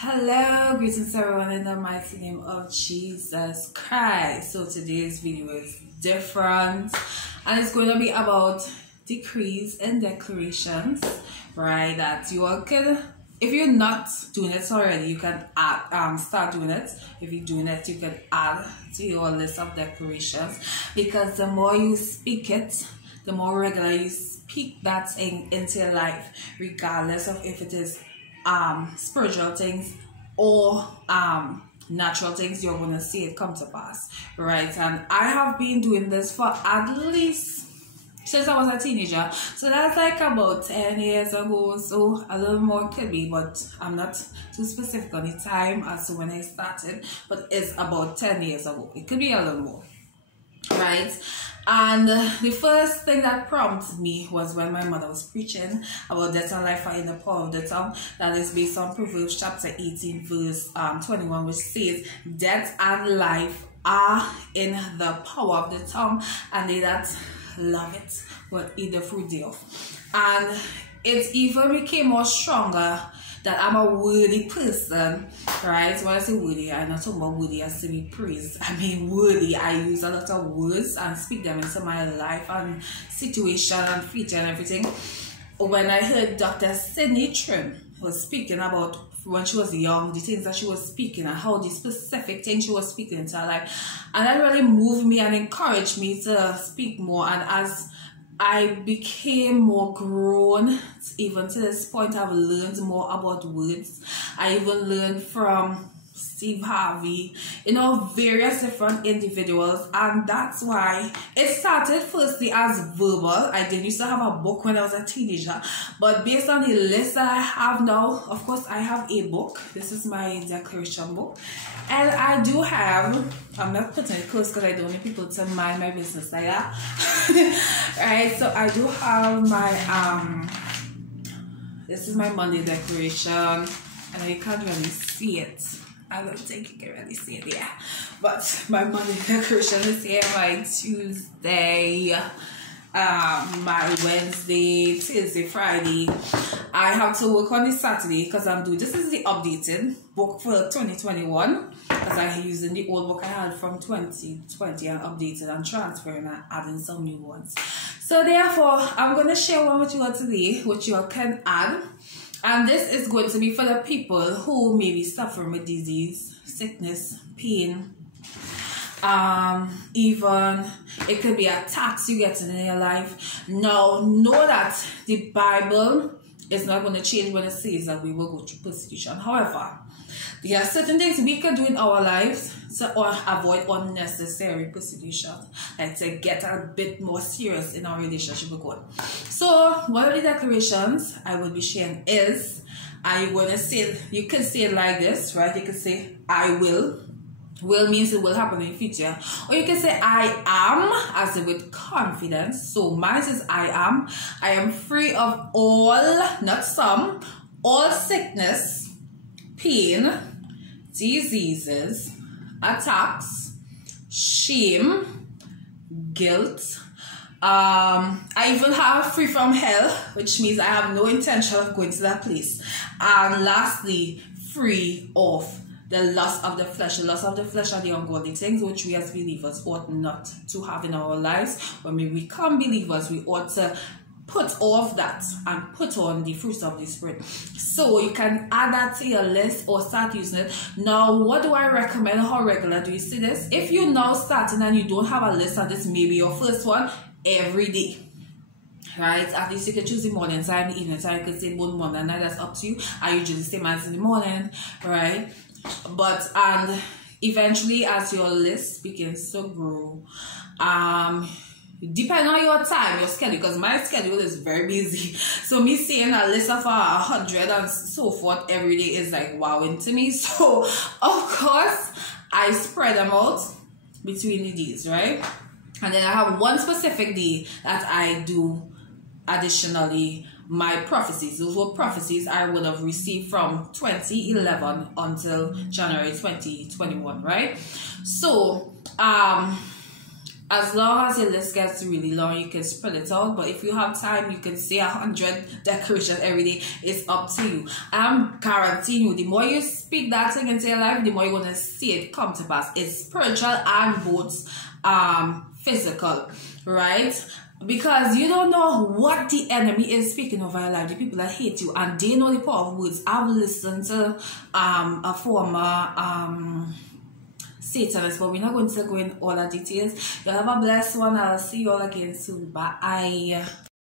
Hello, greetings everyone in the mighty name of Jesus Christ. So today's video is different and it's going to be about decrees and declarations, right? That you all can, if you're not doing it already, you can add, start doing it. If you're doing it, you can add to your list of declarations, because the more you speak it, the more regular you speak that thing into your life, regardless of if it is spiritual things or natural things, you're gonna see it come to pass, right? And I have been doing this for at least since I was a teenager, so that's like about 10 years ago, so a little more could be, but I'm not too specific on the time as to when I started, but it's about 10 years ago. It could be a little more, right? And the first thing that prompted me was when my mother was preaching about death and life are in the power of the tongue. That is based on Proverbs chapter 18 verse 21, which says, death and life are in the power of the tongue, and they that love it will eat the fruit thereof. And it even became more stronger that I'm a worthy person, right? When I say worthy, I'm not talking about worthy as to be praised. I mean worthy. I use a lot of words and speak them into my life and situation and future and everything. When I heard Dr. Sydney Trim was speaking about when she was young, the things that she was speaking and how the specific things she was speaking into her life, and that really moved me and encouraged me to speak more. And as I became more grown, even to this point, I've learned more about words. I even learned from Steve Harvey, various different individuals, and that's why it started firstly as verbal. I did used to have a book when I was a teenager, but based on the list that I have now, of course I have a book. This is my declaration book, and I do have, I'm not putting it close because I don't want people to mind my business like that. Right, so I do have my this is my Monday declaration, and you can't really see it. I don't think you can really see it, yeah. But my Monday declaration is here, my Tuesday, my Wednesday, Thursday, Friday. I have to work on this Saturday because I'm doing, this is the updated book for 2021, because I'm using the old book I had from 2020 and updated and transferring and adding some new ones. So therefore, I'm going to share one with you all today, which you all can add. And this is going to be for the people who may be suffering with disease, sickness, pain, even it could be attacks you get in your life. Now, know that the Bible is not going to change when it says that we will go through persecution. However, there are certain things we can do in our lives to avoid unnecessary persecution, like to get a bit more serious in our relationship with God. So one of the declarations I will be sharing is, I want to say, you can say it like this, right? You can say, I will. Will means it will happen in the future. Or you can say, I am, as in with confidence. So mine says, I am free of all, not some, all sickness, pain, diseases, attacks, shame, guilt. I even have free from hell, which means I have no intention of going to that place. And lastly, free of the lust of the flesh. The lust of the flesh are the ungodly things which we as believers ought not to have in our lives. When we become believers, we ought to put off that and put on the fruits of the Spirit. So you can add that to your list or start using it. Now, what do I recommend? How regular do you see this? If you're now starting and you don't have a list, and this may be your first one, every day, right? At least you can choose the morning time, the evening time. You can say both morning and night, that's up to you. I usually say mine in the morning, right? But and eventually, as your list begins to grow, depending on your time, your schedule, because my schedule is very busy. So me seeing a list of 100 and so forth every day is like wowing to me. So of course I spread them out between the days, right? And then I have one specific day that I do additionally my prophecies. Those were prophecies I would have received from 2011 until January 2021, right? So As long as your list gets really long, you can spread it out. But if you have time, you can say 100 decorations every day. It's up to you. I'm guaranteeing you, the more you speak that thing into your life, the more you're going to see it come to pass. It's spiritual and both physical, right? Because you don't know what the enemy is speaking over your life, the people that hate you, and they know the power of words. I've listened to a former Satanist, but we're not going to go in all the details. You have a blessed one. I'll see you all again soon. Bye.